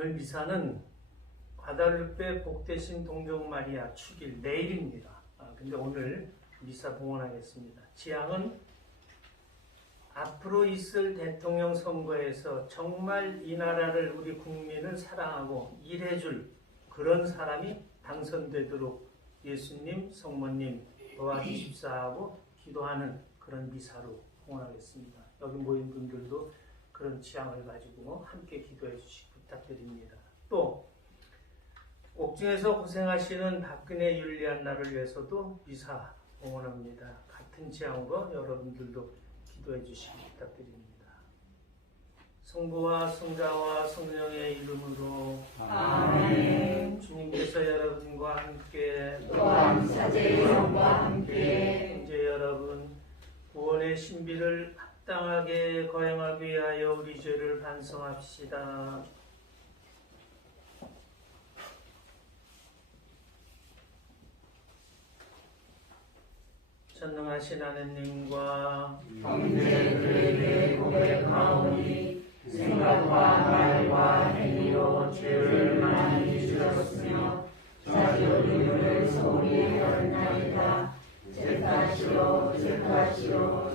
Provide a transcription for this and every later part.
오늘 미사는 과다르페 복되신 동정 마리아 축일 내일입니다. 근데 오늘 미사 봉헌하겠습니다. 지향은 앞으로 있을 대통령 선거에서 정말 이 나라를 우리 국민을 사랑하고 일해줄 그런 사람이 당선되도록 예수님, 성모님 도와주십사 하고 기도하는 그런 미사로 봉헌하겠습니다. 여기 모인 분들도 그런 지향을 가지고 함께 기도해 주시기 부탁드립니다. 또 옥중에서 고생하시는 박근혜 윤리안나를 위해서도 미사 봉헌합니다. 같은 지향으로 여러분들도 기도해 주시기 부탁드립니다. 성부와 성자와 성령의 이름으로 아멘. 주님께서 여러분과 함께 또한 사제의 영과 함께 이제 여러분 구원의 신비를 합당하게 거행하기 위하여 우리 죄를 반성합시다. 전능하신 하느님과 형제들에게 고백하오니 생각과 말과 행위로 죄를 많이 지었으며 자기를 소홀히 하였나이다. 제 탓이요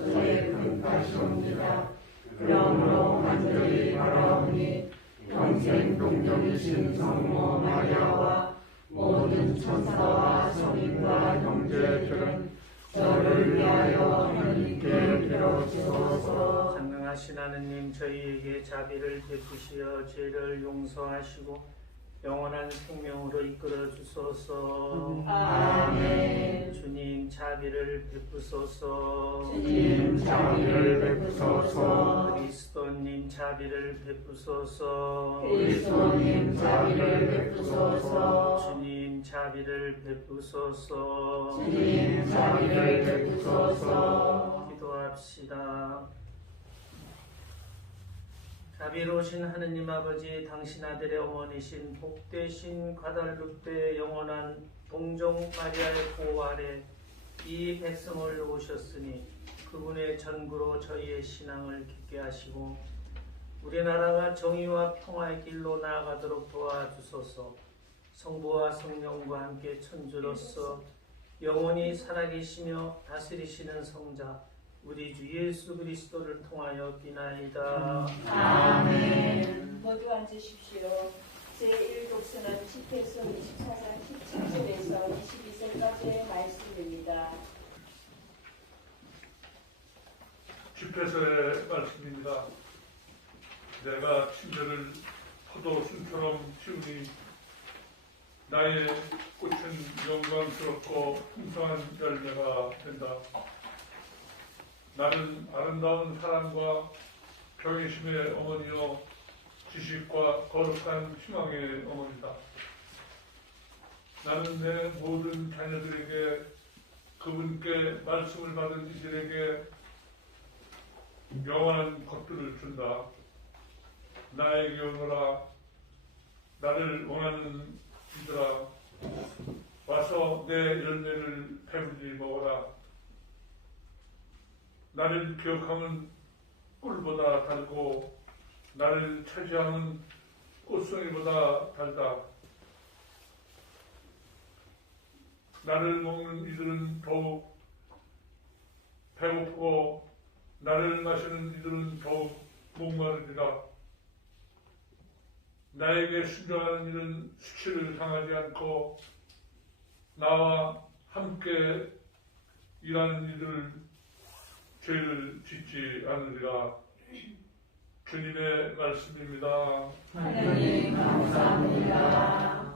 저의 큰 탓이옵니다. 그러므로 간절히 바라오니 평생 동정이신 성모 마리아와 모든 천사와 성인과 형제들은 저를 위하여 하나님께 빌어주소서. 전능하신 하느님 저희에게 자비를 베푸시어 죄를 용서하시고 영원한 생명으로 이끌어 주소서. 아멘. 주님 자비를 베푸소서. 주님 자비를 베푸소서. 그리스도님 자비를 베푸소서. 그리스도님 자비를 베푸소서. 주님 자비를 베푸소서. 주님 자비를 베푸소서. 기도합시다. 자비로우신 하느님 아버지, 당신 아들의 어머니신 복되신 과달루페 영원한 동정 마리아의 보호 아래 이 백성을 오셨으니 그분의 전구로 저희의 신앙을 깊게 하시고 우리나라가 정의와 평화의 길로 나아가도록 도와주소서. 성부와 성령과 함께 천주로서 영원히 살아계시며 다스리시는 성자 우리 주 예수 그리스도를 통하여 비나이다. 아멘. 모두 앉으십시오. 제1독서는 집회서 24장 17절에서 22절까지의 말씀입니다. 집회서의 말씀입니다. 내가 침대를 포도순처럼 지우니 나의 꽃은 영광스럽고 풍성한 열매가 된다. 나는 아름다운 사랑과 경외심의 어머니요 지식과 거룩한 희망의 어머니다. 나는 내 모든 자녀들에게 그분께 말씀을 받은 이들에게 영원한 것들을 준다. 나에게 오너라. 나를 원하는 이들아, 와서 내 열매를 배불리 먹어라. 나를 기억하면 꿀보다 달고 나를 차지하는 꽃송이보다 달다. 나를 먹는 이들은 더욱 배고프고 나를 마시는 이들은 더욱 목마르리라. 나에게 순종하는 이는 수치를 당하지 않고 나와 함께 일하는 이들 죄를 짓지 않으리라. 주님의 말씀입니다. 하나님 감사합니다.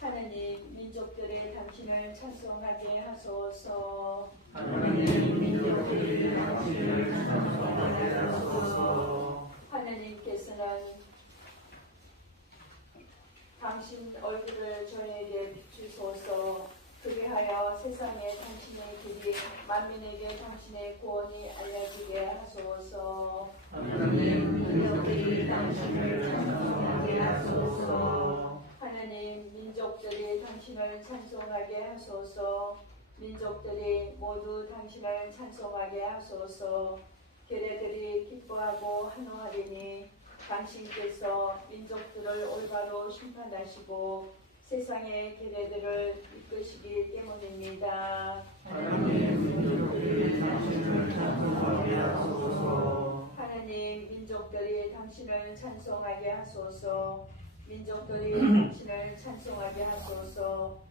하나님, 민족들의 당신을 찬송하게 하소서. 하나님 민족들이 당신을 찬송하게 하소서. 하나님께서는 당신 얼굴을 저에게 비추소서. 그리하여 세상에 당신의 길이 만민에게 당신의 구원이 알려지게 하소서. 하나님 민족들이 당신을 찬송하게 하소서. 하나님, 민족들이 당신을 찬송하게 하소서. 민족들이 모두 당신을 찬송하게 하소서. 계례들이 기뻐하고 분노하고 한호하리니 당신께서 민족들을 올바로 심판하시고 세상의 계례들을 이끄시기 때문입니다. 하나님 민족들이 당신을 찬송하게 하소서. 하나님 민족들이 당신을 찬송하게 하소서. 민족들이 당신을 찬송하게 하소서.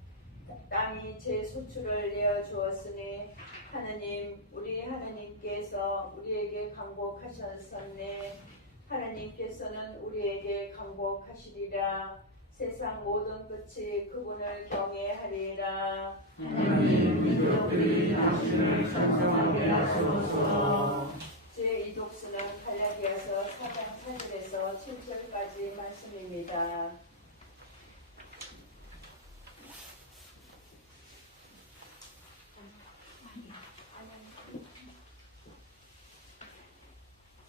땅이 제 소출을 내어 주었으니 하나님 우리 하나님께서 우리에게 강복하셨었네. 하나님께서는 우리에게 강복하시리라. 세상 모든 끝이 그분을 경외하리라. 하나님 민족들이 당신을 찬송하게 하소서. 제2독수는 갈라디아서 4장 8절에서 7절까지 말씀입니다.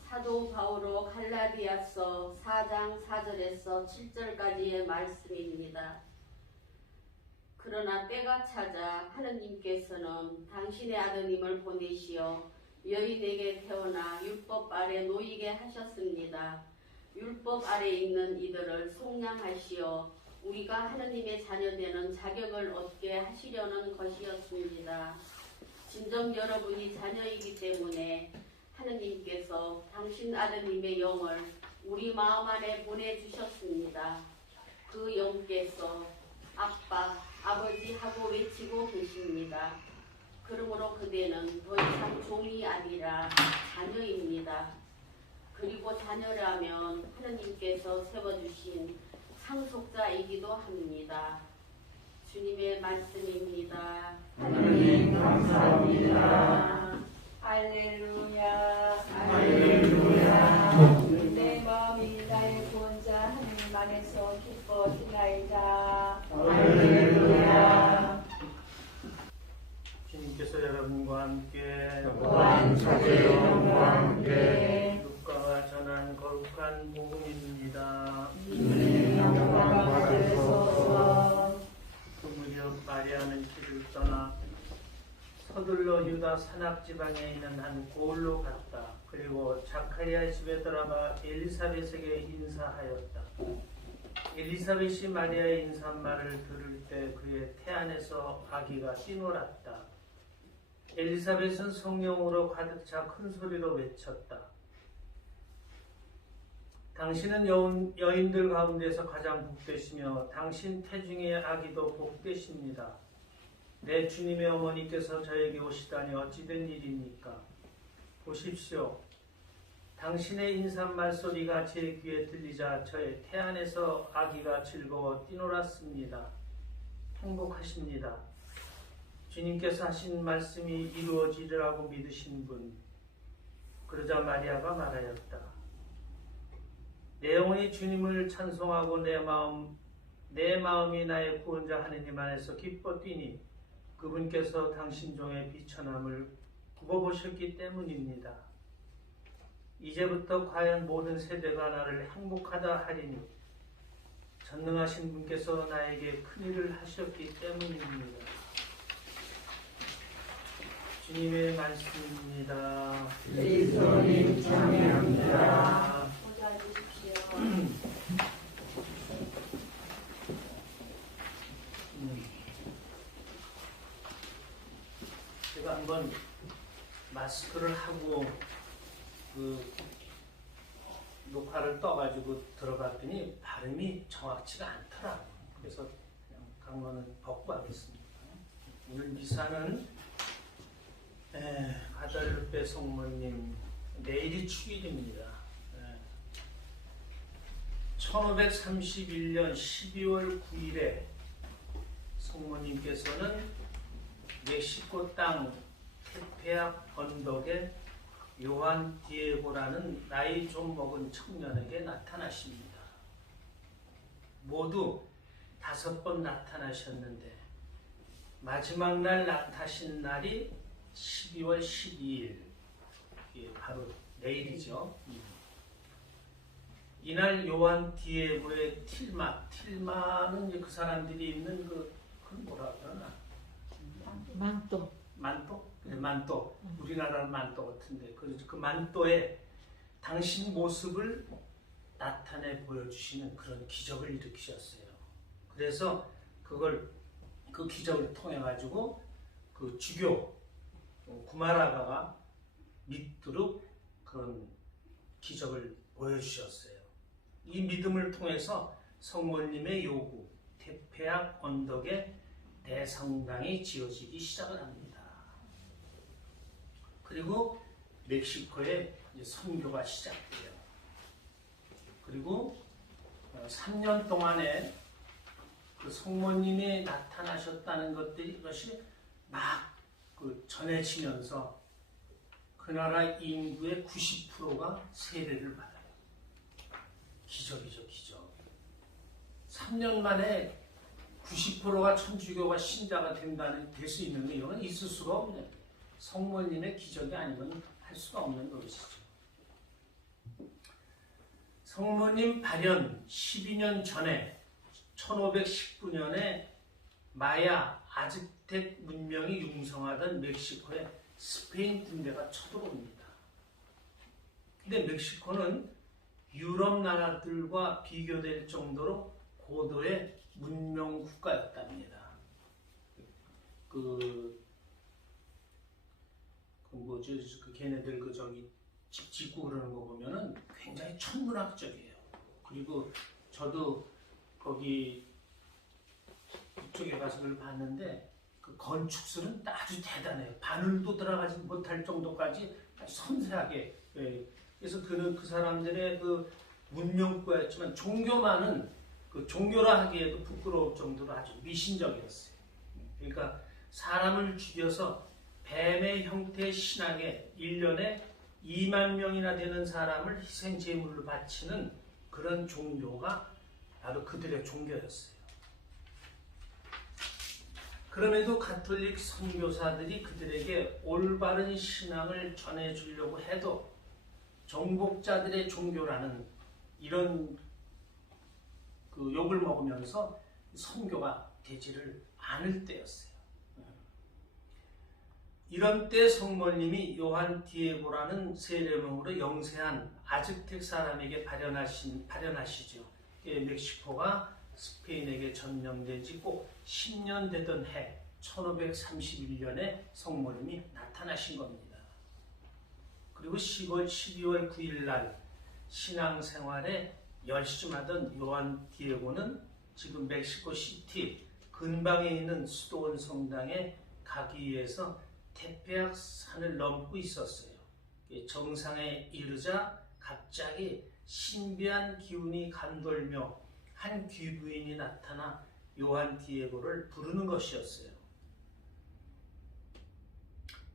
사도 바오로 갈라디아서 4장 4절에서 7절까지의 말씀입니다. 그러나 때가 찾아 하느님께서는 당신의 아드님을 보내시어 여인에게 태어나 율법 아래 놓이게 하셨습니다. 율법 아래 있는 이들을 속량하시어 우리가 하느님의 자녀되는 자격을 얻게 하시려는 것이었습니다. 진정 여러분이 자녀이기 때문에 하느님께서 당신 아드님의 영을 우리 마음 안에 보내주셨습니다. 그 영께서 아빠, 아버지 하고 외치고 계십니다. 그러므로 그대는 더 이상 종이 아니라 자녀입니다. 그리고 자녀라면 하느님께서 세워주신 상속자이기도 합니다. 주님의 말씀입니다. 하나님 감사합니다. 할렐루야. 할렐루야. 내 마음이 나의 구원자 하느님 안에서 기뻐 뛰나이다. 할렐루야. 주님께서 여러분과 함께 또한 사제 영과 함께 루카가 전한 거룩한 복음입니다. 주님 영광 받으소서. 그 무렵 마리아는 길을 떠나 서둘러 유다 산악 지방에 있는 한 고을로 갔다. 그리고 자카리아 집에 들어가 엘리사벳에게 인사하였다. 엘리사벳이 마리아의 인사말을 들을 때 그의 태안에서 아기가 뛰놀았다. 엘리사벳은 성령으로 가득 차 큰 소리로 외쳤다. 당신은 여인들 가운데서 가장 복되시며 당신 태중의 아기도 복되십니다. 내 주님의 어머니께서 저에게 오시다니 어찌 된 일입니까? 보십시오. 당신의 인사말 소리가 제 귀에 들리자 저의 태안에서 아기가 즐거워 뛰놀았습니다. 행복하십니다. 주님께서 하신 말씀이 이루어지리라고 믿으신 분. 그러자 마리아가 말하였다. 내 영혼이 주님을 찬송하고 내 마음이 나의 구원자 하느님 안에서 기뻐 뛰니 그분께서 당신 종의 비천함을 굽어보셨기 때문입니다. 이제부터 과연 모든 세대가 나를 행복하다 하리니 전능하신 분께서 나에게 큰일을 하셨기 때문입니다. 주님의 말씀입니다. 그리스도님 찬양합니다. 모두 앉으십시오. 제가 한번 마스크를 하고 그 녹화를 떠가지고 들어봤더니 발음이 정확치가 않더라고요. 그래서 그냥 강론을 벗고 하겠습니다. 오늘 미사는 가달루페 성모님 내일이 축일입니다. 1531년 12월 9일에 성모님께서는 멕시코 땅 테페악 언덕에 요한 디에고라는 나이 좀 먹은 청년에게 나타나십니다. 모두 5번 나타나셨는데 마지막 날 나타나신 날이 12월 12일, 이게 바로 내일이죠. 이날 요한 디에고의 틸마는 이제 그 사람들이 있는 그 뭐라 그러나 만또? 네, 만또. 우리나라는 만또 같은데 그 만또에 당신 모습을 나타내 보여주시는 그런 기적을 일으키셨어요. 그래서 그 기적을 통해 가지고 그 주교 구마라가가 믿도록 그런 기적을 보여주셨어요. 이 믿음을 통해서 성모님의 요구, 태폐학 언덕에 대성당이 지어지기 시작을 합니다. 그리고 멕시코에 선교가 시작돼요. 그리고 3년 동안에 그 성모님이 나타나셨다는 것이 막 전해지면서 그 나라 인구의 90%가 세례를 받아요. 기적이죠, 기적. 3년 만에 90%가 천주교가 신자가 될 수 있는 게 이건 있을 수가 없는, 성모님의 기적이 아니면 할 수가 없는 것이죠. 성모님 발현 12년 전에 1519년에 마야 아즈텍 문명이 융성하던 멕시코에 스페인 군대가 쳐들어옵니다. 근데 멕시코는 유럽 나라들과 비교될 정도로 고도의 문명 국가였답니다. 걔네들 집 짓고 그러는 거 보면은 굉장히 천문학적이에요. 그리고 저도 거기 그쪽에 가서 그걸 봤는데 그 건축술은 아주 대단해요. 바늘도 들어가지 못할 정도까지 아주 섬세하게. 그래서 그 사람들의 그 문명국가였지만 종교만은 그 종교라 하기에도 부끄러울 정도로 아주 미신적이었어요. 그러니까 사람을 죽여서 뱀의 형태의 신앙에 1년에 2만 명이나 되는 사람을 희생 제물로 바치는 그런 종교가 바로 그들의 종교였어요. 그럼에도 가톨릭 선교사들이 그들에게 올바른 신앙을 전해주려고 해도 정복자들의 종교라는 이런 그 욕을 먹으면서 선교가 되지를 않을 때였어요. 이런 때 성모님이 요한 디에고라는 세례명으로 영세한 아즈텍 사람에게 발현하시죠. 멕시코가 스페인에게 점령된 지 꼭 10년 되던 해 1531년에 성모님이 나타나신 겁니다. 그리고 12월 9일 날 신앙생활에 열심하던 요한 디에고는 지금 멕시코 시티 근방에 있는 수도원 성당에 가기 위해서 태폐학 산을 넘고 있었어요. 정상에 이르자 갑자기 신비한 기운이 감돌며 한 귀부인이 나타나 요한 디에고를 부르는 것이었어요.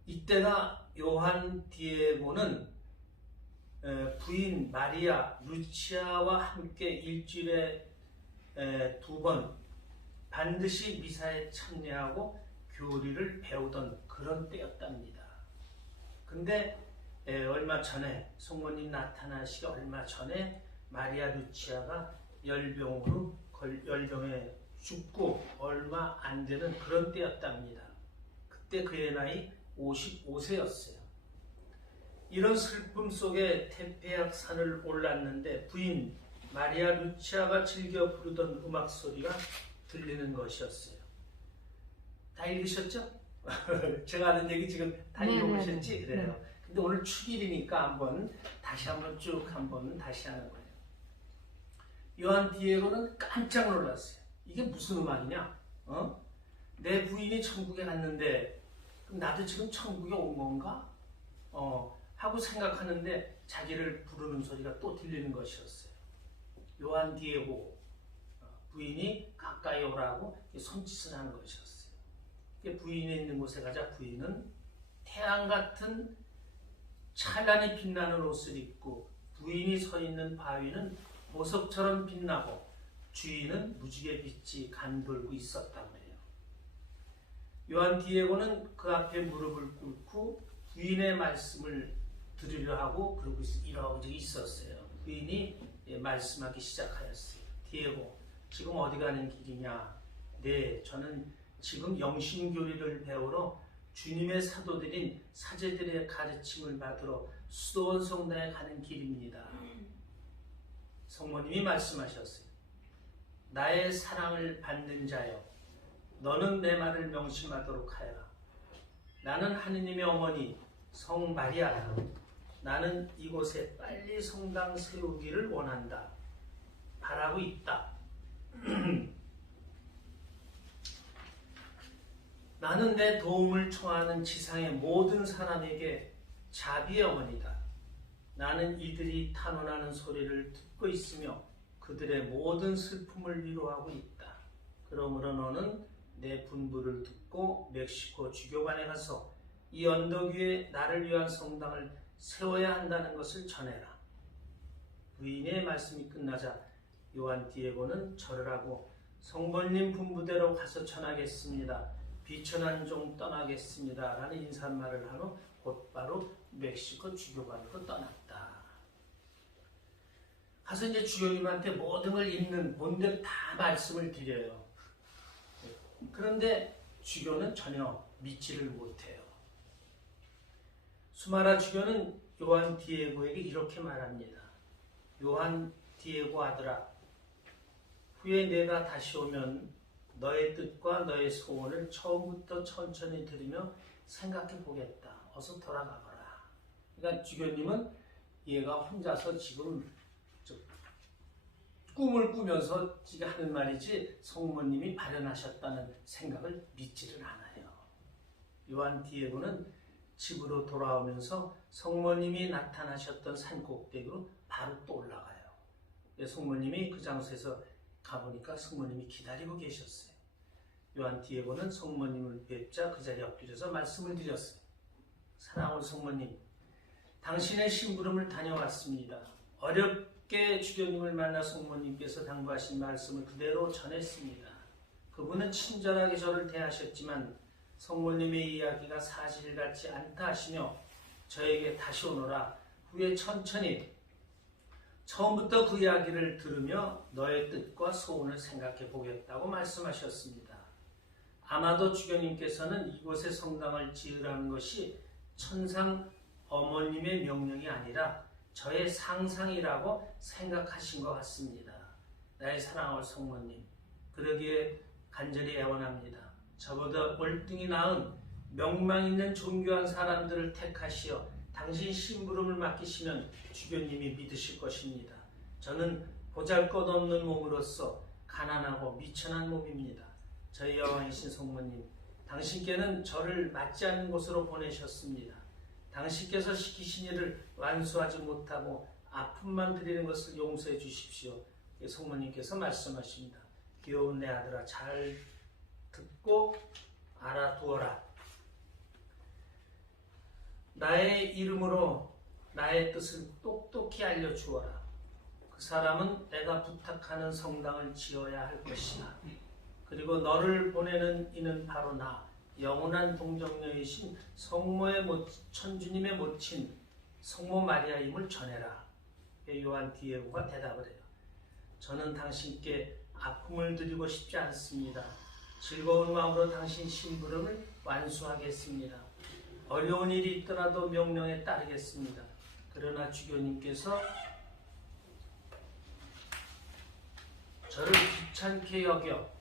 이때가 요한 디에고는 부인 마리아 루치아와 함께 일주일에 2번 반드시 미사에 참여하고 교리를 배우던 그런 때였답니다. 근데 얼마 전에 성모님 나타나시기 얼마 전에 마리아 루치아가 열병에 죽고 얼마 안 되는 그런 때였답니다. 그때 그의 나이 55세였어요. 이런 슬픔 속에 태폐학 산을 올랐는데 부인 마리아 루치아가 즐겨 부르던 음악 소리가 들리는 것이었어요. 다 읽으셨죠? 제가 하는 얘기 지금 다 읽어보셨지? 그래요. 근데 오늘 축일이니까 다시 한번 다시 하는 거예요. 요한 디에고는 깜짝 놀랐어요. 이게 무슨 음악이냐? 내 부인이 천국에 갔는데 그럼 나도 지금 천국에 온 건가? 하고 생각하는데 자기를 부르는 소리가 또 들리는 것이었어요. 요한 디에고 부인이 가까이 오라고 손짓을 하는 것이었어요. 부인이 있는 곳에 가자 부인은 태양 같은 찬란히 빛나는 옷을 입고 부인이 서 있는 바위는 보석처럼 빛나고 주인은 무지개 빛이 감돌고 있었다고 해요. 요한 디에고는 그 앞에 무릎을 꿇고 부인의 말씀을 들으려 하고 그러고 이러고 있었어요. 부인이 말씀하기 시작하였어요. 디에고, 지금 어디 가는 길이냐? 네, 저는 지금 영신교리를 배우러 주님의 사도들인 사제들의 가르침을 받으러 수도원 성당에 가는 길입니다. 성모님이 말씀하셨어요. 나의 사랑을 받는 자여, 너는 내 말을 명심하도록 하여라. 나는 하느님의 어머니 성 마리아다. 나는 이곳에 빨리 성당 세우기를 원한다. 바라고 있다. 나는 내 도움을 청하는 지상의 모든 사람에게 자비의 어머니다. 나는 이들이 탄원하는 소리를 듣고 있으며 그들의 모든 슬픔을 위로하고 있다. 그러므로 너는 내 분부를 듣고 멕시코 주교관에 가서 이 언덕 위에 나를 위한 성당을 세워야 한다는 것을 전해라. 부인의 말씀이 끝나자 요한 디에고는 절을 하고 성모님 분부대로 가서 전하겠습니다. 비천한 종 떠나겠습니다. 라는 인사말을 한 후 곧바로 멕시코 주교관으로 떠났다. 가서 이제 주교님한테 모든 걸 있는 본대로 다 말씀을 드려요. 그런데 주교는 전혀 믿지를 못해요. 수마라 주교는 요한 디에고에게 이렇게 말합니다. 요한 디에고 아들아, 후에 내가 다시 오면 너의 뜻과 너의 소원을 처음부터 천천히 들으며 생각해 보겠다. 어서 돌아가거라. 그러니까 주교님은 얘가 혼자서 지금 꿈을 꾸면서 지가 하는 말이지 성모님이 발현하셨다는 생각을 믿지를 않아요. 요한 디에고는 집으로 돌아오면서 성모님이 나타나셨던 산꼭대기로 바로 또 올라가요. 성모님이 그 장소에서 가보니까 성모님이 기다리고 계셨어요. 요한 디에고는 성모님을 뵙자 그 자리에 엎드려서 말씀을 드렸어요. 사랑하는 성모님, 당신의 심부름을 다녀왔습니다. 어렵게 주교님을 만나 성모님께서 당부하신 말씀을 그대로 전했습니다. 그분은 친절하게 저를 대하셨지만 성모님의 이야기가 사실 같지 않다 하시며 저에게 다시 오너라. 후에 천천히 처음부터 그 이야기를 들으며 너의 뜻과 소원을 생각해 보겠다고 말씀하셨습니다. 아마도 주교님께서는 이곳에 성당을 지으라는 것이 천상 어머님의 명령이 아니라 저의 상상이라고 생각하신 것 같습니다. 나의 사랑할 성모님, 그러기에 간절히 애원합니다. 저보다 월등히 나은 명망 있는 존귀한 사람들을 택하시어 당신 심부름을 맡기시면 주교님이 믿으실 것입니다. 저는 보잘것없는 몸으로서 가난하고 미천한 몸입니다. 저희 여왕이신 성모님, 당신께는 저를 맞지 않는 곳으로 보내셨습니다. 당신께서 시키신 일을 완수하지 못하고 아픔만 드리는 것을 용서해 주십시오. 성모님께서 말씀하십니다. 귀여운 내 아들아, 잘 듣고 알아두어라. 나의 이름으로 나의 뜻을 똑똑히 알려주어라. 그 사람은 내가 부탁하는 성당을 지어야 할 것이다. 그리고 너를 보내는 이는 바로 나, 영원한 동정녀이신 성모의 천주님의 모친 성모 마리아임을 전해라. 요한 디에고가 대답을 해요. 저는 당신께 아픔을 드리고 싶지 않습니다. 즐거운 마음으로 당신 심부름을 완수하겠습니다. 어려운 일이 있더라도 명령에 따르겠습니다. 그러나 주교님께서 저를 귀찮게 여겨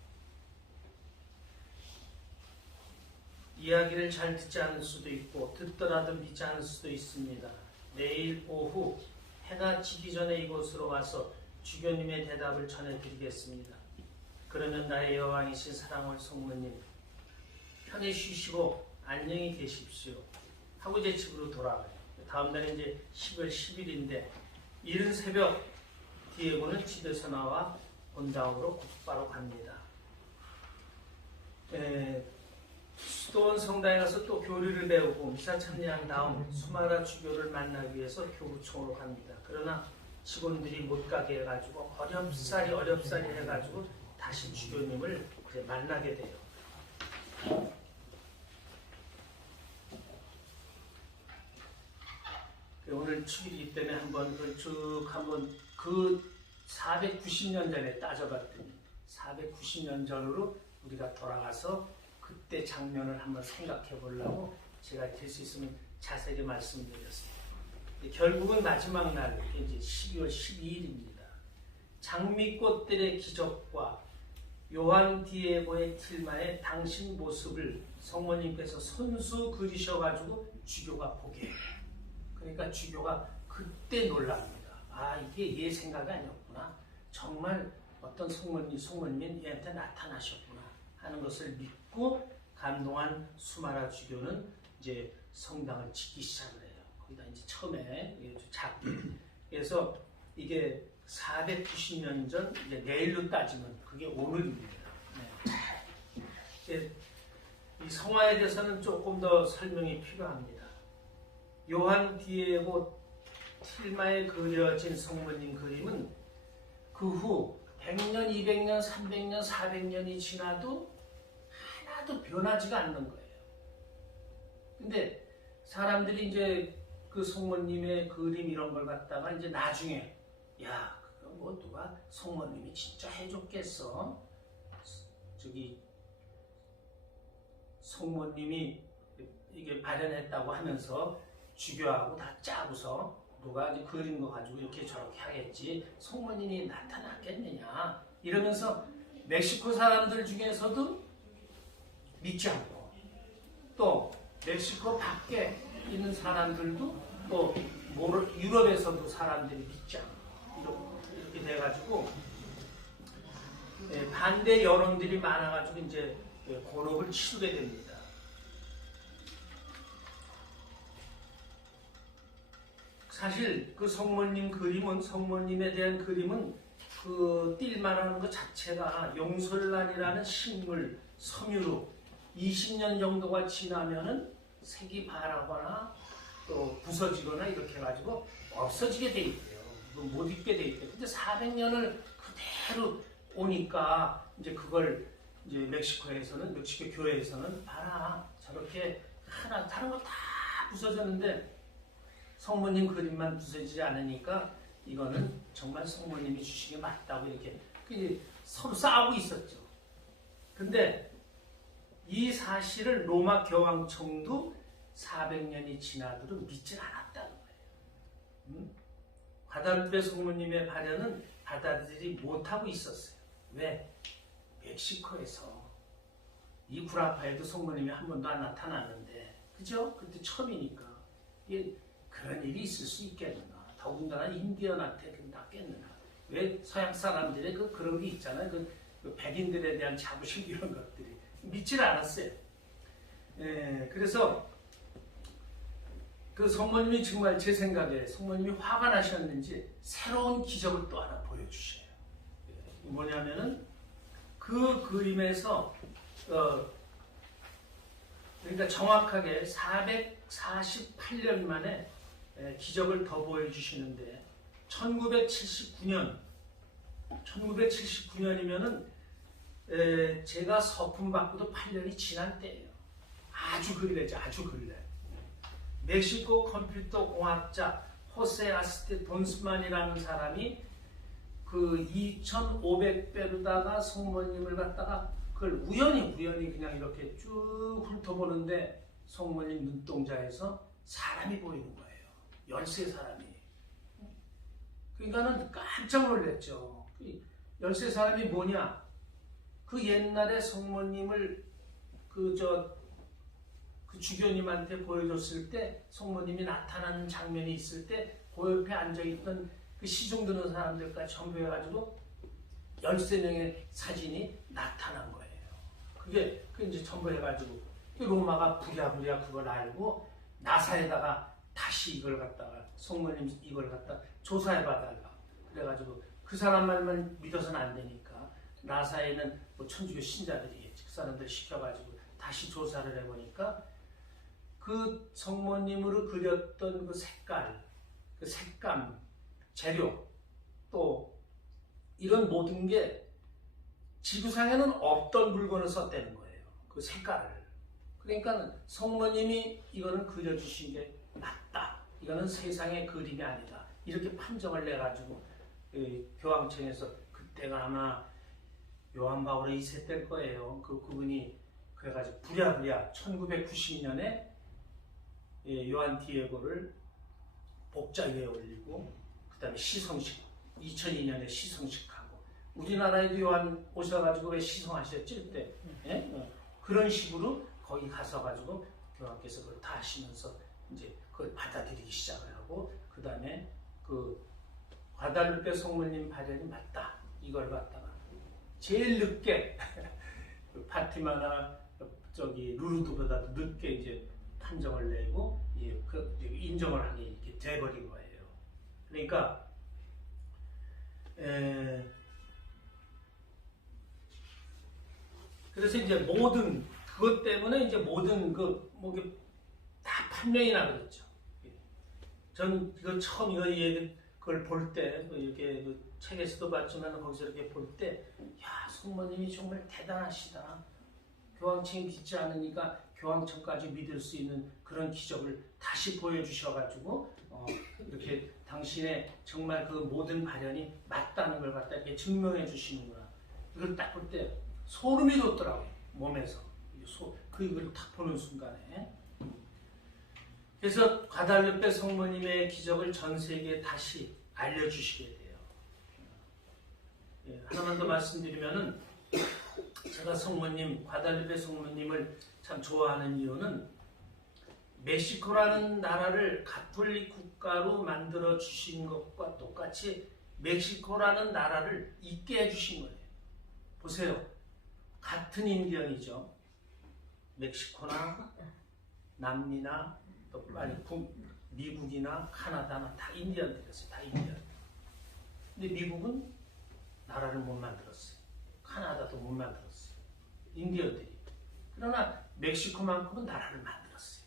이야기를 잘 듣지 않을 수도 있고 듣더라도 믿지 않을 수도 있습니다. 내일 오후 해가 지기 전에 이곳으로 와서 주교님의 대답을 전해드리겠습니다. 그러면 나의 여왕이신 사랑할 성모님, 편히 쉬시고 안녕히 계십시오 하고 이제 집으로 돌아가요. 다음 날이 이제 10월 10일인데 이른 새벽 디에고는 집에서 나와 본당으로 곧바로 갑니다. 수도원 성당에 가서 또 교리를 배우고 미사 참여한 다음 수마라 주교를 만나기 위해서 교구청으로 갑니다. 그러나 직원들이 못 가게 해가지고 어렵사리 해가지고 다시 주교님을 이제 만나게 돼요. 오늘 축일이기 때문에 한번 그 490년 전에 따져봤더니 490년 전으로 우리가 돌아가서 그때 장면을 한번 생각해 보려고 제가 될 수 있으면 자세히 말씀드렸습니다. 결국은 마지막 날 이제 12월 12일입니다. 장미꽃들의 기적과 요한 디에고의 틸마의 당신 모습을 성모님께서 손수 그리셔가지고 주교가 보게 해요. 그러니까 주교가 그때 놀랍니다. 아, 이게 얘 생각이 아니었구나. 정말 어떤 성모님이 얘한테 나타나셨구나 하는 것을 믿고 감동한 수마라 주교는 이제 성당을 짓기 시작을 해요. 거기다 이제 처음에 작게. 그래서 이게 490년 전, 이제 내일로 따지면 그게 오늘입니다. 네. 이 성화에 대해서는 조금 더 설명이 필요합니다. 요한 디에고 틸마에 그려진 성모님 그림은 그 후 100년, 200년, 300년, 400년이 지나도 하나도 변하지가 않는 거예요. 근데 사람들이 이제 그 성모님의 그림 이런 걸 갖다가 이제 나중에 야, 그거 뭐 누가 성모님이 진짜 해줬겠어? 저기 성모님이 이게 발현했다고 하면서 주교하고 다 짜고서 누가 이제 그린 거 가지고 이렇게 저렇게 하겠지, 성모님이 나타났겠느냐 이러면서 멕시코 사람들 중에서도 믿지 않고, 또 멕시코 밖에 있는 사람들도 또 유럽에서도 사람들이 믿지 않고 이렇게 돼가지고 반대 여론들이 많아가지고 이제 곤혹을 치르게 됩니다. 사실 그 성모님 그림은, 성모님에 대한 그림은 그 띨마라는 것 자체가 용설란이라는 식물 섬유로 20년 정도가 지나면은 색이 바라거나 또 부서지거나 이렇게 해가지고 없어지게 돼 있대요. 못 입게 돼 있대요. 근데 400년을 그대로 오니까 이제 그걸 이제 멕시코 교회에서는 봐라, 저렇게 하나 다른 거 다 부서졌는데 성모님 그림만 부서지지 않으니까 이거는 정말 성모님이 주신 게 맞다고 이렇게 서로 싸우고 있었죠. 근데 이 사실을 로마 교황청도 400년이 지나도록 믿질 않았다는 거예요. 과다루페 성모님의 발현은 받아들이지 못하고 있었어요. 왜? 멕시코에서 이 구라파에도 성모님이 한 번도 안 나타났는데, 그죠? 그때 처음이니까 이게 그런 일이 있을 수 있겠는가? 더군다나 인디언한테 낫겠는가? 왜 서양 사람들의 그런 게 있잖아요. 그 백인들에 대한 자부심 이런 것들이 믿질 않았어요. 그래서 그 성모님이 정말 제 생각에 성모님이 화가 나셨는지 새로운 기적을 또 하나 보여주셔요. 뭐냐면은 그 그림에서 그러니까 정확하게 448년 만에 기적을 더 보여주시는데 1979년이면은 제가 서품 받고도 8년이 지난 때예요. 아주 근래죠. 아주 근래. 멕시코 컴퓨터 공학자 호세 아스테 돈스만이라는 사람이 그 2500배로다가 성모님을 갖다가 그걸 우연히 그냥 이렇게 쭉 훑어보는데 성모님 눈동자에서 사람이 보이는 거예요. 13사람이. 그러니까는 깜짝 놀랐죠. 13사람이 뭐냐? 그 옛날에 성모님을 그 주교님한테 보여줬을 때 성모님이 나타나는 장면이 있을 때 그 옆에 앉아있던 그 시중 드는 사람들까지 전부 해가지고 13명의 사진이 나타난 거예요. 그게 이제 전부 해가지고 로마가 부랴부랴 그걸 알고 나사에다가 다시 이걸 갖다가 성모님 이걸 갖다 조사해봐달라. 그래가지고 그 사람 말만 믿어서는 안 되니까 나사에는 뭐 천주교 신자들이겠지. 그 사람들 시켜가지고 다시 조사를 해보니까 그 성모님으로 그렸던 그 색깔, 그 색감, 재료, 또 이런 모든 게 지구상에는 없던 물건을 썼다는 거예요. 그 색깔을. 그러니까 성모님이 이거는 그려주신 게 맞다. 이거는 세상의 그림이 아니다. 이렇게 판정을 내가지고 교황청에서, 그때가 아마 요한 바오로 2세 때일 거예요. 그분이 그래가지고 부랴부랴 1990년에 요한 디에고를 복자위에 올리고 그다음에 시성식 2002년에 시성식하고 우리나라에도 요한 오셔가지고 왜 시성하셨지 그때 그런 식으로 거기 가서 가지고 교황께서 그걸 다 하시면서 이제 그걸 받아들이기 시작을 하고 그다음에 그 과달루페 성모님 발현이 맞다 이걸 갖다가 제일 늦게 파티마나 저기 루르드보다도 늦게 이제 판정을 내고 인정을 하게 이렇게 돼버린 거예요. 그러니까 그래서 이제 모든 그것 때문에 이제 모든 다 판명이 나버렸죠. 전 이거 처음 그걸 볼 때 이렇게 그 책에서도 봤지만 거기서 이렇게 볼 때 야 성모님이 정말 대단하시다. 교황청이 믿지 않으니까 교황청까지 믿을 수 있는 그런 기적을 다시 보여주셔가지고 이렇게 당신의 정말 그 모든 발현이 맞다는 걸 갖다 이렇게 증명해 주시는구나. 이걸 딱 볼 때 소름이 돋더라고요. 몸에서. 그걸 딱 보는 순간에. 그래서 과달루페 성모님의 기적을 전 세계에 다시 알려주시게 돼요. 하나만 더 말씀드리면은 제가 과달루페 성모님을 참 좋아하는 이유는 멕시코라는 나라를 가톨릭 국가로 만들어 주신 것과 똑같이 멕시코라는 나라를 있게 해주신 거예요. 보세요. 같은 인디언이죠. 멕시코나 남미나 또 미국이나 카나다나 다 인디언들이었어요. 다 인디언. 근데 미국은 나라를 못 만들었어요. 카나다도 못 만들었어요. 인디언들이. 그러나 멕시코만큼은 나라를 만들었어요.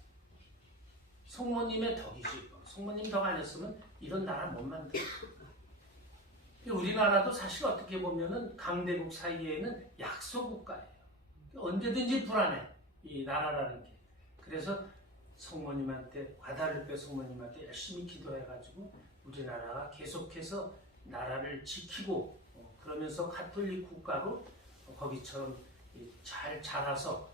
성모님의 덕이지. 성모님 덕 아니었으면 이런 나라 못 만들었어요. 우리나라도 사실 어떻게 보면은 강대국 사이에는 약소국가예요. 언제든지 불안해. 이 나라라는 게. 그래서 성모님한테 과달루페 성모님한테 열심히 기도해가지고 우리나라가 계속해서 나라를 지키고 그러면서 가톨릭 국가로 거기처럼 잘 자라서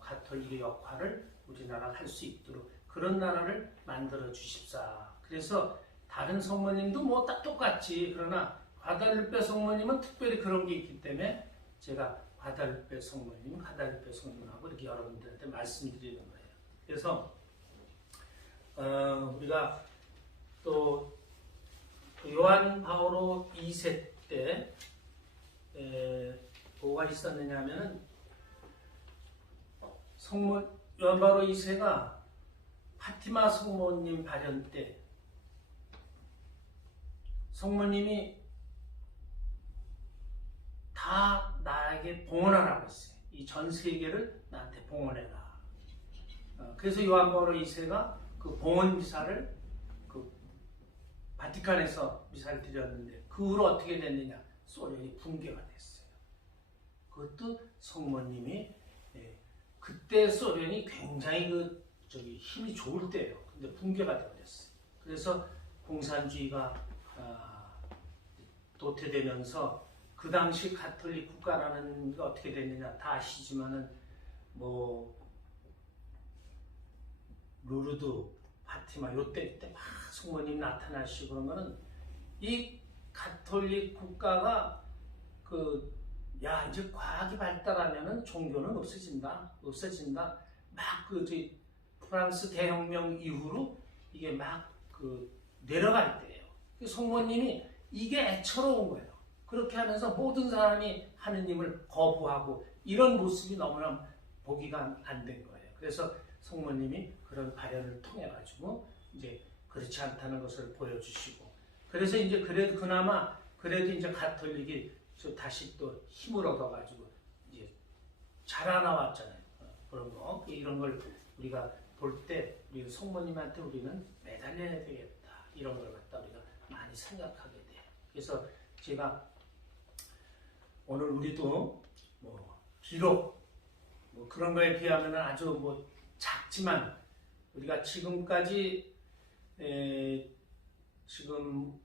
가톨릭의 역할을 우리나라가 할 수 있도록 그런 나라를 만들어 주십사. 그래서 다른 성모님도 뭐 다 똑같지. 그러나 과달루페 성모님은 특별히 그런 게 있기 때문에 제가 과달루페 성모님하고 이렇게 여러분들한테 말씀드리는 거예요. 그래서 우리가 또 요한 바오로 2세 때 뭐가 있었느냐 하면은 요한 바오로 2세가 파티마 성모님 발현 때 성모님이 다 나에게 봉헌하라고 했어요. 이 전 세계를 나한테 봉헌해라. 그래서 요한 바오로 2세가 그 봉헌 미사를 그 바티칸에서 미사를 드렸는데 그 후로 어떻게 됐느냐? 소련이 붕괴가 됐어요. 그것도 성모님이 그때 소련이 굉장히 힘이 좋을 때예요. 근데 붕괴가 되어버렸어요. 그래서 공산주의가 도태되면서 그 당시 가톨릭 국가라는 게 어떻게 됐느냐 다 아시지만은 뭐 루르드, 파티마 요때 막 성모님 나타나시고 그러면은 이 가톨릭 국가가 이제 과학이 발달하면은 종교는 없어진다. 막 프랑스 대혁명 이후로 이게 막 내려갈 때예요. 성모님이 이게 애처로운 거예요. 그렇게 하면서 모든 사람이 하느님을 거부하고 이런 모습이 너무나 보기가 안 된 거예요. 그래서 성모님이 그런 발현을 통해 가지고 이제 그렇지 않다는 것을 보여주시고 그래서 이제 그래도 이제 가톨릭이 다시 또 힘을 얻어가지고 이제 자라나왔잖아요. 그런 거 이런 걸 우리가 볼 때 우리 성모님한테 우리는 매달려야 되겠다 이런 걸 갖다 우리가 많이 생각하게 돼요. 그래서 제가 오늘 우리도 비록 그런 거에 비하면 아주 작지만 우리가 지금까지 지금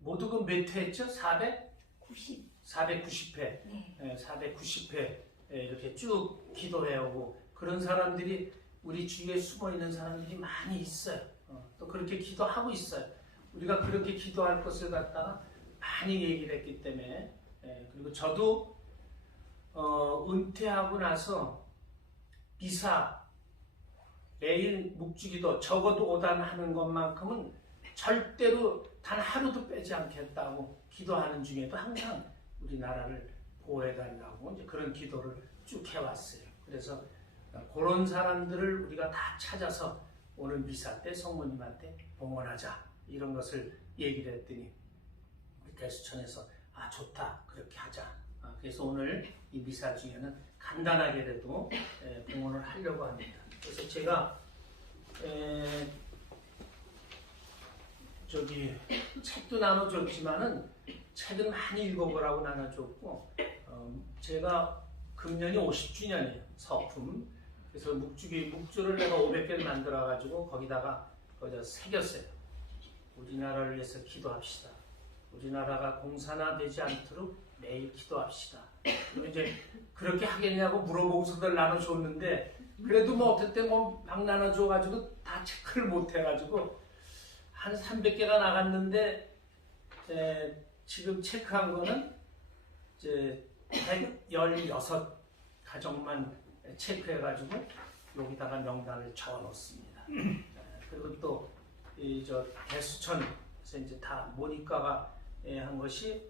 모두 몇 회 했죠? 490회. 네. 490회 이렇게 쭉 기도해오고 그런 사람들이 우리 주위에 숨어 있는 사람들이 많이 있어요. 또 그렇게 기도하고 있어요. 우리가 그렇게 기도할 것을 갖다가 많이 얘기를 했기 때문에 그리고 저도 은퇴하고 나서 미사 매일 묵주기도 적어도 5단 하는 것만큼은 절대로 단 하루도 빼지 않겠다고 기도하는 중에도 항상 우리나라를 보호해달라고 이제 그런 기도를 쭉 해왔어요. 그래서 그런 사람들을 우리가 다 찾아서 오늘 미사 때 성모님한테 봉헌하자 이런 것을 얘기를 했더니 대수천에서 좋다 그렇게 하자. 그래서 오늘 이 미사 중에는 간단하게라도 봉헌을 하려고 합니다. 그래서 제가 책도 나눠줬지만은 책은 많이 읽어보라고 나눠줬고 제가 금년이 50주년이에요. 서품. 그래서 묵주를 내가 500개를 만들어가지고 거기다 새겼어요. 우리나라를 위해서 기도합시다. 우리나라가 공산화되지 않도록 매일 기도합시다. 그리고 이제 그렇게 하겠냐고 물어보고서들 나눠줬는데 그래도 뭐 어떨 때 막 나눠줘가지고 다 체크를 못해가지고 한 300개가 나갔는데 지금 체크한 거는 이제 116 가정만 체크해가지고 여기다가 명단을 적어놓습니다. 그리고 또 저 대수천에서 이제 다 모니카가 한 것이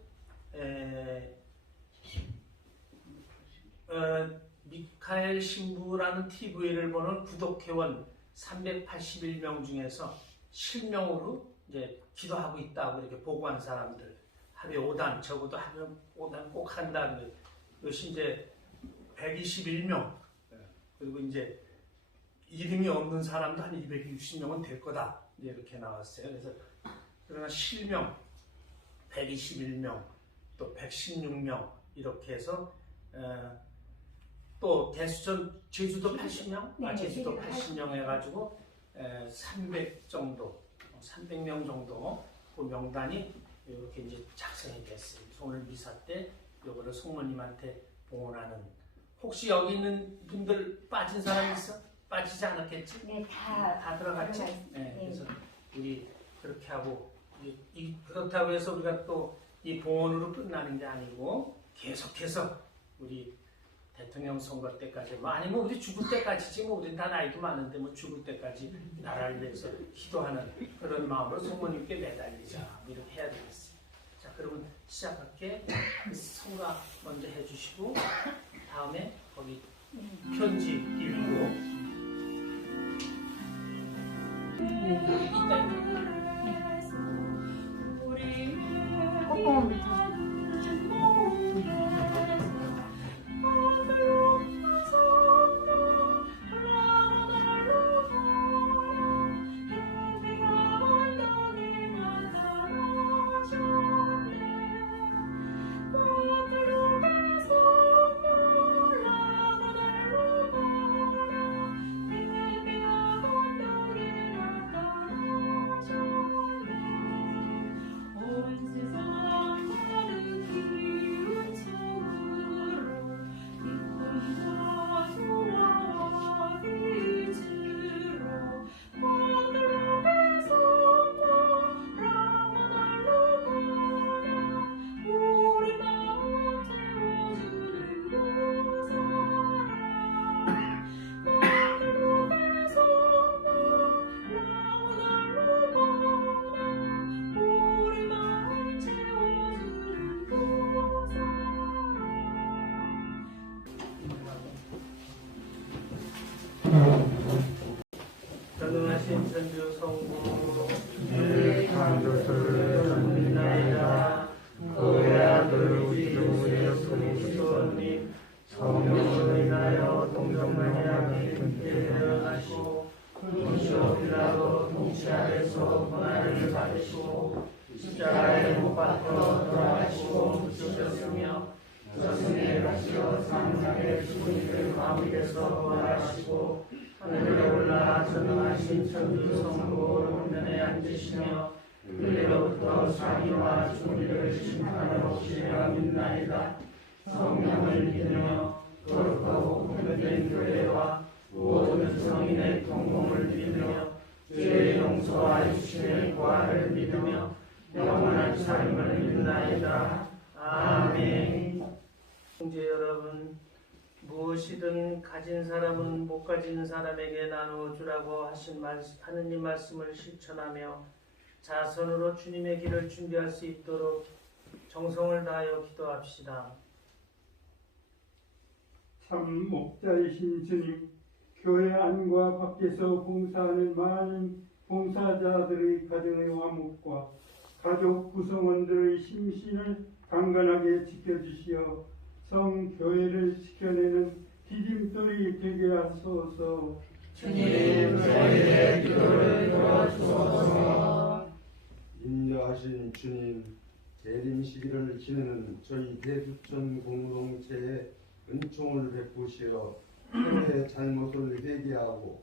미카엘 신부라는 TV를 보는 구독회원 381명 중에서 실명으로 이제 기도하고 있다고 이렇게 보고한 사람들 하루에 5단 적어도 하루에 5단 꼭 한다는 것이 이제 121명 그리고 이제 이름이 없는 사람도 한 260명은 될 거다 이렇게 나왔어요. 그래서 그러나 실명 121명 또 116명 이렇게 해서 또 대수천 제주도 80명, 제주도 80명 해가지고 300 정도, 300명 정도 그 명단이 이렇게 이제 작성이 됐어요. 그래서 오늘 미사 때 이거를 성모님한테 봉헌하는. 혹시 여기 있는 분들 빠진 사람 있어? 빠지지 않았겠지? 네, 다 들어갔지? 네. 그래서 우리 그렇게 하고 그렇다고 해서 우리가 또 이 봉헌으로 끝나는 게 아니고 계속해서 우리 대통령 선거 때까지 아니면 우리 죽을 때까지지 뭐 우리 다 나이도 많은데 뭐 죽을 때까지 나라를 위해서 기도하는 그런 마음으로 성모님께 매달리자 이렇게 해야 되겠어요. 자 그러면 시작할게. 성가 먼저 해주시고 다음에 거기 편지 읽고 이따 전능하신 천주 성부 한 것을 전민나이다. 그의 아들 우리 주 예수 그리스도님 성령으로 인하여 동정마리아께 태어나시고 본시오 빌라도 통치 아래서 고난을 받으시고 십자가에 못 박혀 돌아가시고 죽으셨으며 저승에 가시어 사망의 죽은 이들 가운데서 부활하시고 하늘에 올라 전능하신 천주 성부 오른편에 앉으시며 그리로부터 자기와 죽은 이를 심판하러 오시리라 믿나이다. 성령을 믿으며 거룩하고 분별된 교회와 모든 성인의 동공을 믿으며 죄 용서와 주시는 구원을 믿으며 영원한 삶을 믿나이다. 아멘. 형제 여러분, 무엇이든 가진 사람은 못 가진 사람에게 나누어 주라고 하신 하느님 말씀을 실천하며 자선으로 주님의 길을 준비할 수 있도록 정성을 다하여 기도합시다. 참 목자이신 주님, 교회 안과 밖에서 봉사하는 많은 봉사자들의 가정의 화목과 가족 구성원들의 심신을 강건하게 지켜주시어 성교회를 지켜내는 디딤돌이 되게 하소서. 주님, 저희의 기도를 들어주소서. 인자하신 주님, 재림 시기를 지내는 저희 대두천 공동체에 은총을 베푸시어 서로의 잘못을 회개하고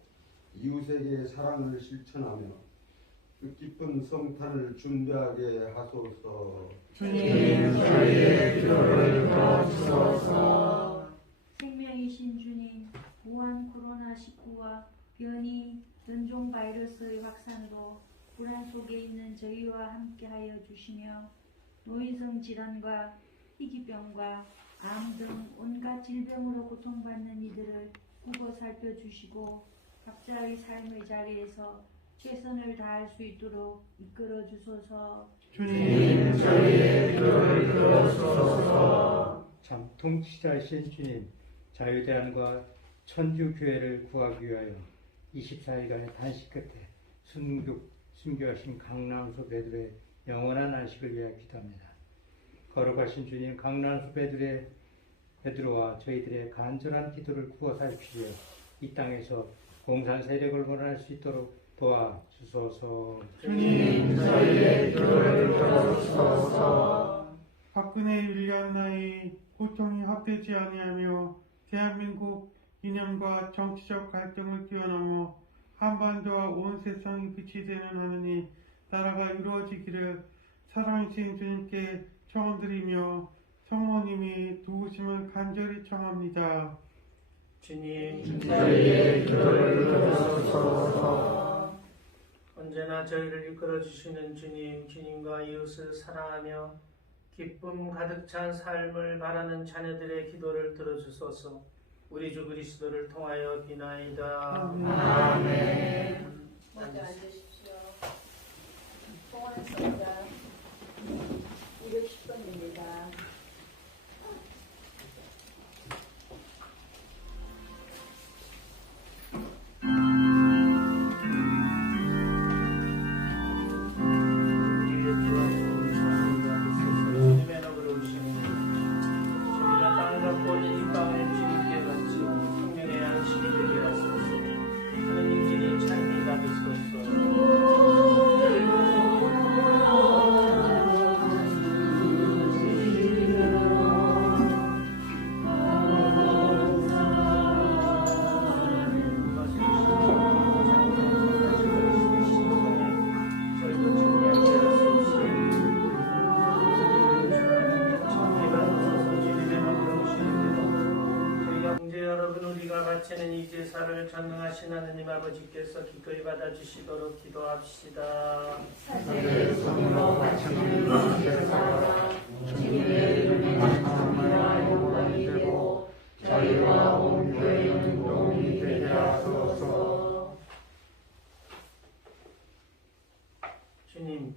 이웃에게 사랑을 실천하며 뜻깊은 성탄을 준비하게 하소서. 주님, 저희의 기도를 들어주소서. 생명이신 주님, 무한 코로나19와 변이 변종 바이러스의 확산으로 불안 속에 있는 저희와 함께하여 주시며 노인성 질환과 희귀병과 암 등 온갖 질병으로 고통받는 이들을 구거 살펴주시고 각자의 삶의 자리에서 최선을 다할 수 있도록 이끌어 주소서. 주님, 저희의 기도를 들어주소서. 참 통치자이신 주님, 자유대안과 천주교회를 구하기 위하여 24일간의 단식 끝에 순교하신 강남수 베드로의 영원한 안식을 위하여 기도합니다. 거룩하신 주님, 강남수 베드로와 저희들의 간절한 기도를 구워 살피시어 이 땅에서 공산 세력을 원할 수 있도록 도와주소서. 주님, 저희의 기도를 들어주소서. 박근혜 윌리엄나의 고통이 헛되지 아니하며 대한민국 이념과 정치적 갈등을 뛰어넘어 한반도와 온 세상이 빛이 되는 하느님 나라가 이루어지기를 살아계신 주님께 청원드리며 성모님이 도우심을 간절히 청합니다. 주님, 저희의 기도를 들어주소서. 언제나 저희를 이끌어 주시는 주님, 주님과 이웃을 사랑하며 기쁨 가득 찬 삶을 바라는 자녀들의 기도를 들어주소서. 우리 주 그리스도를 통하여 비나이다. 아멘. 먼저 앉으십시오. 봉헌성가 210번입니다. 바치는 이 제사를 전능하신 하느님 아버지께서 기꺼이 받아주시도록 기도합시다. 사제의 손으로 바치는 이 제사가 주님의 이름에 감사와 영광이 되고 저희와 온 교회는 도움이 되게 하소서. 주님,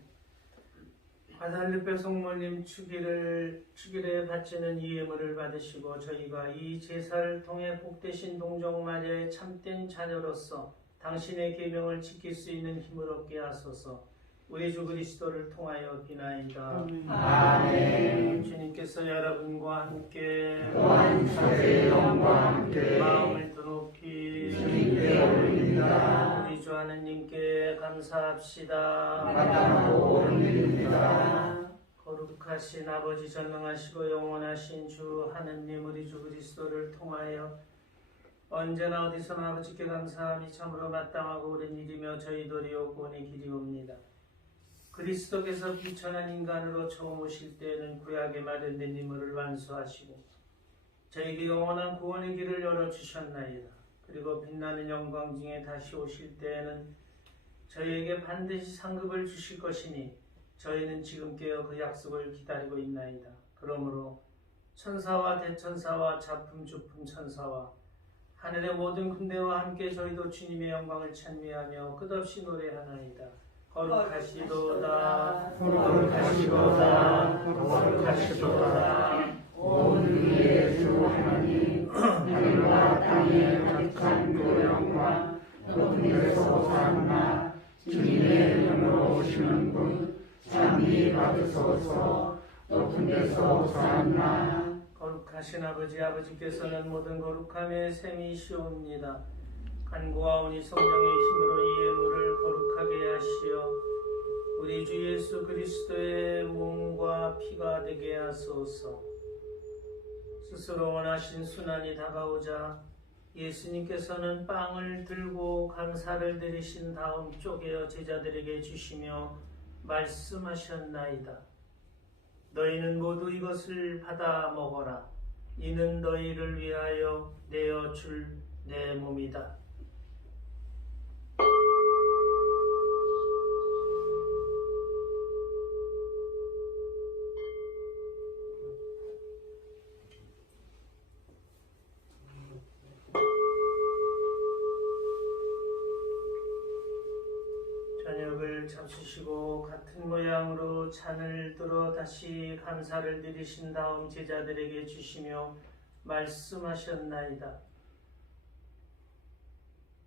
과달리페 성모님 축일에 바치는 이 예물을 받으시고 저희가 이 제사를 통해 복되신 동정 마리아의 참된 자녀로서 당신의 계명을 지킬 수 있는 힘을 얻게 하소서. 우리 주 그리스도를 통하여 비나이다. 아멘. 주님께서 여러분과 함께 또한 사제의 영과 함께 마음을 더 높이 주님께 올립니다. 우리 주 하느님께 감사합시다. 마땅하고 옳은 일입니다. 거룩하신 아버지 전능하시고 영원하신 주 하느님 우리 주 그리스도를 통하여 언제나 어디서나 아버지께 감사함이 참으로 마땅하고 옳은 일이며 저희도 리옵고니 길이옵니다. 그리스도께서 비천한 인간으로 처음 오실 때에는 구약에 마련된 임무를 완수하시고 저에게 영원한 구원의 길을 열어주셨나이다. 그리고 빛나는 영광 중에 다시 오실 때에는 저희에게 반드시 상급을 주실 것이니 저희는 지금 깨어 그 약속을 기다리고 있나이다. 그러므로 천사와 대천사와 작품 주품 천사와 하늘의 모든 군대와 함께 저희도 주님의 영광을 찬미하며 끝없이 노래하나이다. 거룩하시도다 거룩하시도다 거룩하시도다. 온 우리의 주 하나님, 하늘과 땅에 가득한 그 영광, 높은 데서 오사나, 주님의 이름으로 오시는 분 찬미 받으소서. 높은 데서 오사나. 거룩하신 아버지께서는 모든 거룩함의 셈이시옵니다. 간구하오니 성령의 힘으로 이 예물을 거룩하게 하시어 우리 주 예수 그리스도의 몸과 피가 되게 하소서. 스스로 원하신 순환이 다가오자 예수님께서는 빵을 들고 감사를 드리신 다음 쪼개어 제자들에게 주시며 말씀하셨나이다. 너희는 모두 이것을 받아 먹어라. 이는 너희를 위하여 내어 줄 내 몸이다. 저녁을 잡수시고 같은 모양으로 잔을 들어 다시 감사를 드리신 다음 제자들에게 주시며 말씀하셨나이다.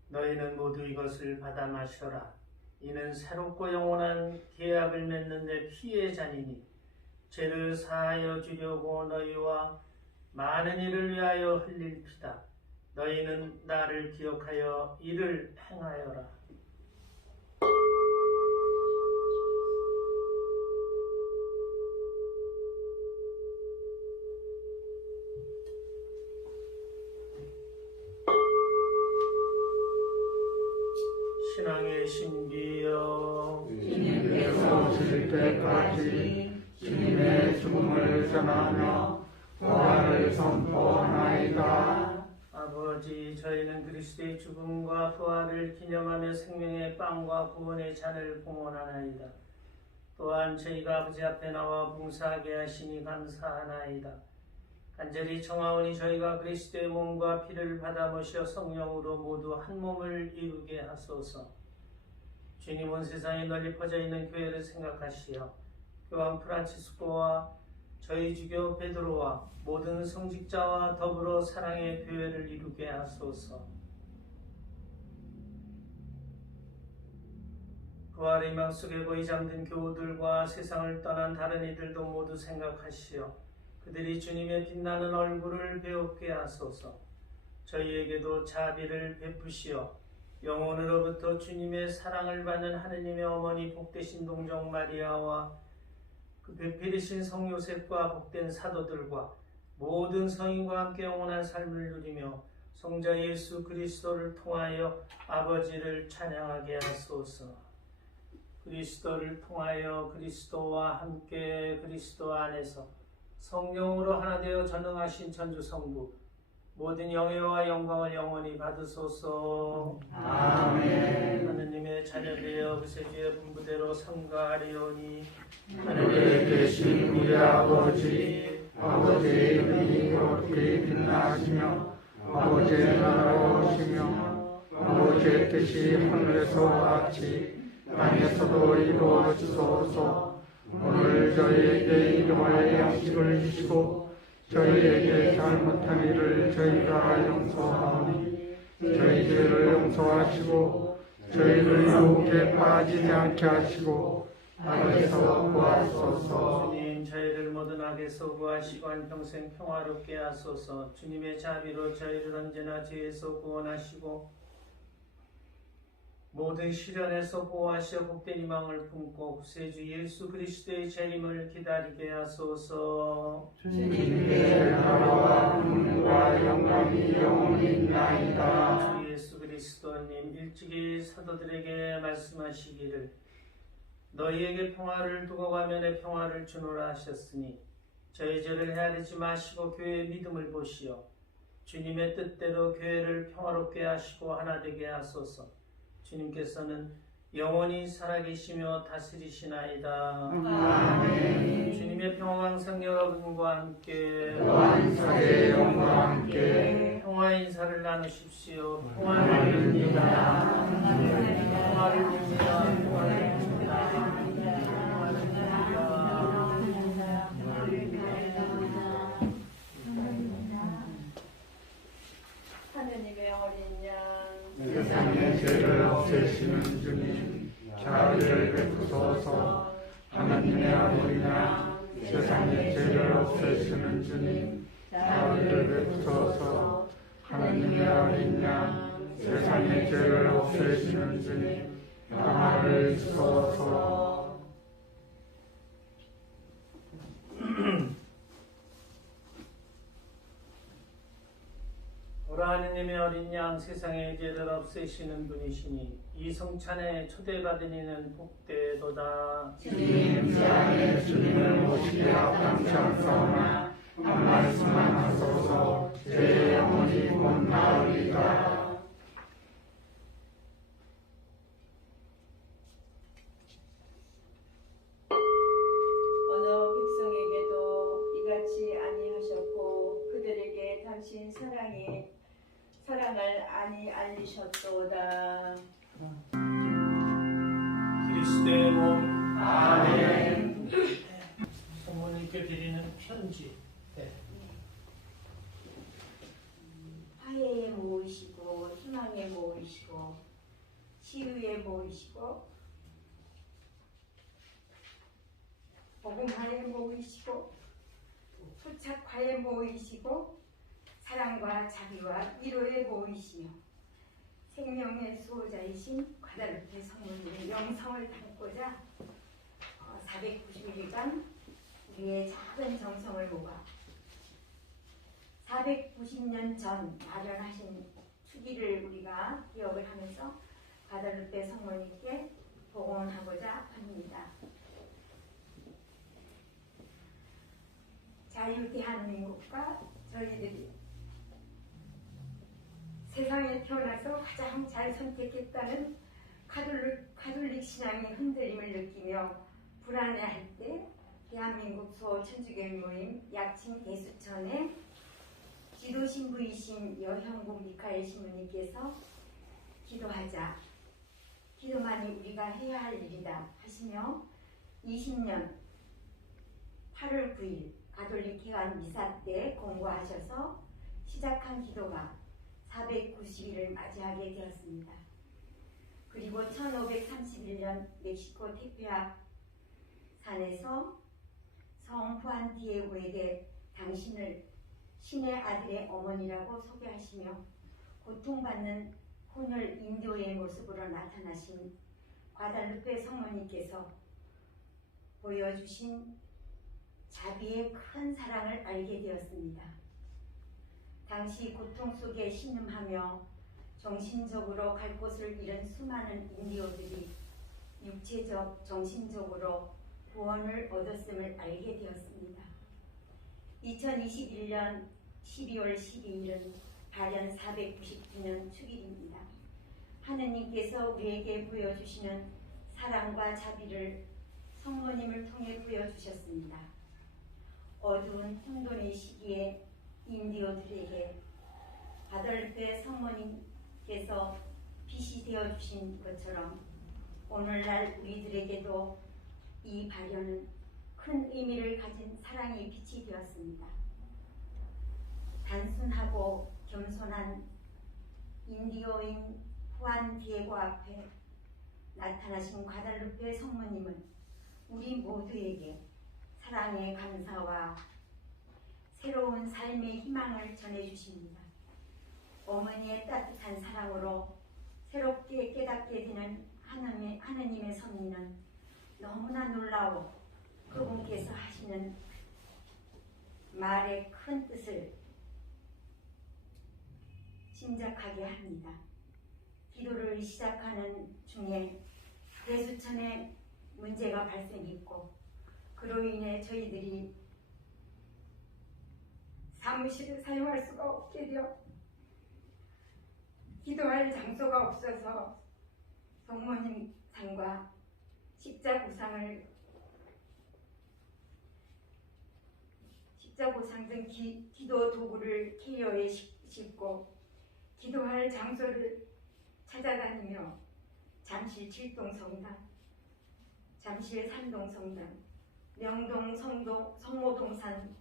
너희는 모두 이것을 받아 마셔라. 이는 새롭고 영원한 계약을 맺는 내 피의 잔이니 죄를 사하여 주려고 너희와 많은 이를 위하여 흘릴 피다. 너희는 나를 기억하여 이를 행하여라. 신앙의 신비여, 주님께서 오실 때까지 주님의 죽음을 전하며 부활을 선포하나이다. 아버지, 저희는 그리스도의 죽음과 부활을 기념하며 생명의 빵과 구원의 잔을 봉헌하나이다. 또한 저희가 아버지 앞에 나와 봉사하게 하시니 감사하나이다. 간절히 청하오니 저희가 그리스도의 몸과 피를 받아 모셔 성령으로 모두 한 몸을 이루게 하소서. 주님, 온 세상에 널리 퍼져 있는 교회를 생각하시어 교황 프란치스코와 저희 주교 베드로와 모든 성직자와 더불어 사랑의 교회를 이루게 하소서. 부활의 희망 속에 거의 잠든 교우들과 세상을 떠난 다른 이들도 모두 생각하시어 그들이 주님의 빛나는 얼굴을 배웁게 하소서. 저희에게도 자비를 베푸시어 영혼으로부터 주님의 사랑을 받는 하느님의 어머니 복되신 동정 마리아와 그 배필이신 성 요셉과 복된 사도들과 모든 성인과 함께 영원한 삶을 누리며 성자 예수 그리스도를 통하여 아버지를 찬양하게 하소서. 그리스도를 통하여 그리스도와 함께 그리스도 안에서 성령으로 하나 되어 전능하신 천주성부 모든 영예와 영광을 영원히 받으소서. 아멘. 하느님의 자녀되어 그세주의 분부대로 성가하리오니 하늘에 계신 우리 아버지, 아버지의 이름이 거룩히 빛나시며 아버지의 나라가 오시며 아버지의 뜻이 하늘에서 같이 땅에서도 이루어지소서. 오늘 저희에게 일용할 양식을 주시고 저희에게 잘못한 일을 저희가 용서하오니 저희 죄를 용서하시고 저희를 유혹에 빠지지 않게 하시고 악에서 구하소서. 주님, 저희를 모든 악에서 구하시고 한평생 평화롭게 하소서. 주님의 자비로 저희를 언제나 죄에서 구원하시고 모든 시련에서 보호하시어 복된 희망을 품고 구세주 예수 그리스도의 재림을 기다리게 하소서. 주님의 나라와 국능과 영광이 영원히 있나이다. 주 예수 그리스도님, 일찍이 사도들에게 말씀하시기를 너희에게 평화를 두고 가며 내 평화를 주노라 하셨으니 저희 죄를 헤아리지 마시고 교회의 믿음을 보시어 주님의 뜻대로 교회를 평화롭게 하시고 하나 되게 하소서. 주님께서는 영원히 살아계시며 다스리시나이다. 아멘. 주님의 평강 성 여러분과 함께 너와 인사의 영과 함께 평화의 인사를 나누십시오. 평화를 빕니다. 평화를 빕니다. 하느님의 어린 양 세상의 죄를 없애시는 주님, 자비를 베푸소서. 하나님의 어린 양, 세상의 죄를 없애시는 주님, 자비를 베푸소서. 하나님의 어린 양, 세상의 죄를 없애시는 주님, 평화를 주소서. 오라 하느님의 어린 양, 세상의 죄를 없애시는 분이시니 이 성찬에 초대받은 이는 복되도다. 주님, 제 안에 주님을 모시게 앞당치 않사오나 한 말씀만 하소서. 제 영혼이 곧 나으리다. 어느 백성에게도 이같이 아니하셨고 그들에게 당신 사랑을 아니 알리셨도다. 그리스도의 몸 아멘. 성모님께 드리는 편지. 화해에 모이시고 희망에 모이시고 치유에 모이시고 복음화에 모이시고 토착화에 모이시고 사랑과 자비와 위로에 모이시며 생명의 수호자이신 과다르페 성모님의 영성을 담고자 490일간 우리의 작은 정성을 모아 490년 전 마련하신 축일을 우리가 기억을 하면서 과다르페 성모님께 봉헌하고자 합니다. 자유대한민국과 저희들이 세상에 태어나서 가장 잘 선택했다는 가톨릭 신앙의 흔들림을 느끼며 불안해할 때 대한민국 수호 천주교회 모임 약칭 대수천의 지도신부이신 여형국 미카엘 신부님께서 기도하자, 기도만이 우리가 해야 할 일이다 하시며 20년 8월 9일 가톨릭 개관 미사 때 공고하셔서 시작한 기도가 490일을 맞이하게 되었습니다. 그리고 1531년 멕시코 테페아 산에서 성 후안 디에고에게 당신을 신의 아들의 어머니라고 소개하시며 고통받는 혼혈 인도의 모습으로 나타나신 과달루페 성모님께서 보여주신 자비의 큰 사랑을 알게 되었습니다. 당시 고통 속에 신음하며 정신적으로 갈 곳을 잃은 수많은 인디오들이 육체적, 정신적으로 구원을 얻었음을 알게 되었습니다. 2021년 12월 12일은 발현 499년 축일입니다. 하느님께서 우리에게 보여주시는 사랑과 자비를 성모님을 통해 보여주셨습니다. 어두운 혼돈의 시기에 인디오들에게 과달루페 성모님께서 빛이 되어주신 것처럼 오늘날 우리들에게도 이 발현은 큰 의미를 가진 사랑의 빛이 되었습니다. 단순하고 겸손한 인디오인 후안 디에고 앞에 나타나신 과달루페 성모님은 우리 모두에게 사랑의 감사와 새로운 삶의 희망을 전해주십니다. 어머니의 따뜻한 사랑으로 새롭게 깨닫게 되는 하느님의 섭리는 너무나 놀라워 그분께서 하시는 말의 큰 뜻을 짐작하게 합니다. 기도를 시작하는 중에 대수천에 문제가 발생했고 그로 인해 저희들이 사무실을 사용할 수가 없게 되어 기도할 장소가 없어서 상과 십자고상 등 기도 도구를 케어에 싣고 기도할 장소를 찾아다니며 잠실 7동성당, 잠실 3동성당, 명동 성모동산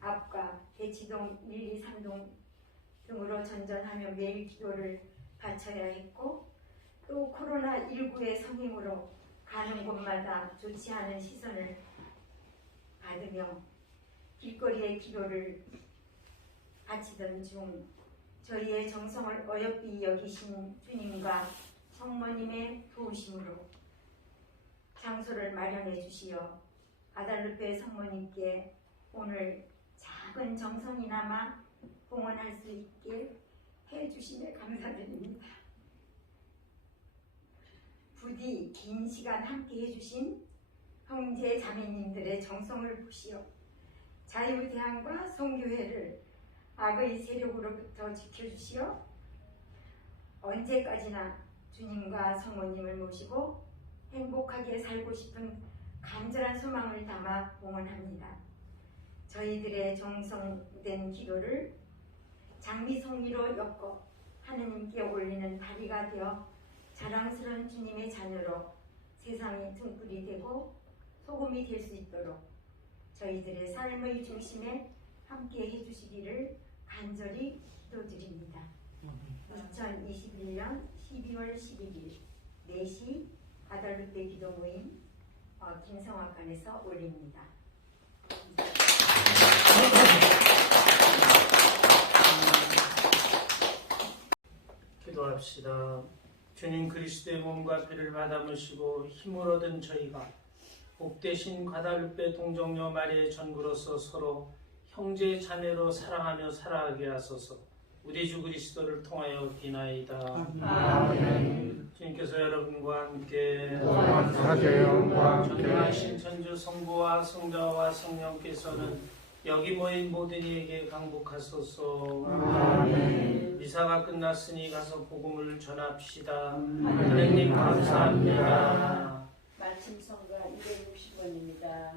앞과 대치동 1, 2, 3동 등으로 전전하며 매일 기도를 바쳐야 했고, 또 코로나19의 성행으로 가는 곳마다 좋지 않은 시선을 받으며 길거리에 기도를 바치던 중 저희의 정성을 어여삐 여기신 주님과 성모님의 도우심으로 장소를 마련해 주시어 아달루페 성모님께 오늘 작은 정성이나마 봉헌할 수 있게 해주심에 감사드립니다. 부디 긴 시간 함께 해주신 형제 자매님들의 정성을 보시어 자유대항과 성교회를 악의 세력으로부터 지켜주시어 언제까지나 주님과 성모님을 모시고 행복하게 살고 싶은 간절한 소망을 담아 봉헌합니다. 저희들의 정성된 기도를 장미송이로 엮어 하느님께 올리는 다리가 되어 자랑스러운 주님의 자녀로 세상의 등불이 되고 소금이 될 수 있도록 저희들의 삶의 중심에 함께 해주시기를 간절히 기도드립니다. 2021년 12월 11일 4시 아달루페 기도 모임 김성화관에서 올립니다. 기도합시다. 주님 그리스도의 몸과 피를 받아무시고 힘을 얻은 저희가 복되신 과다루페 동정녀 마리아의 전구로서 서로 형제 자매로 사랑하며 살아가게 하소서. 우리 주 그리스도를 통하여 비나이다. 아멘. 주님께서 여러분과 함께 또한 사제의 영과 함께 전능하신 천주 성부와 성자와 성령께서는 여기 모인 모든 이에게 강복하소서. 아멘. 미사가 끝났으니 가서 복음을 전합시다. 하느님 감사합니다. 마침 성가 260번입니다.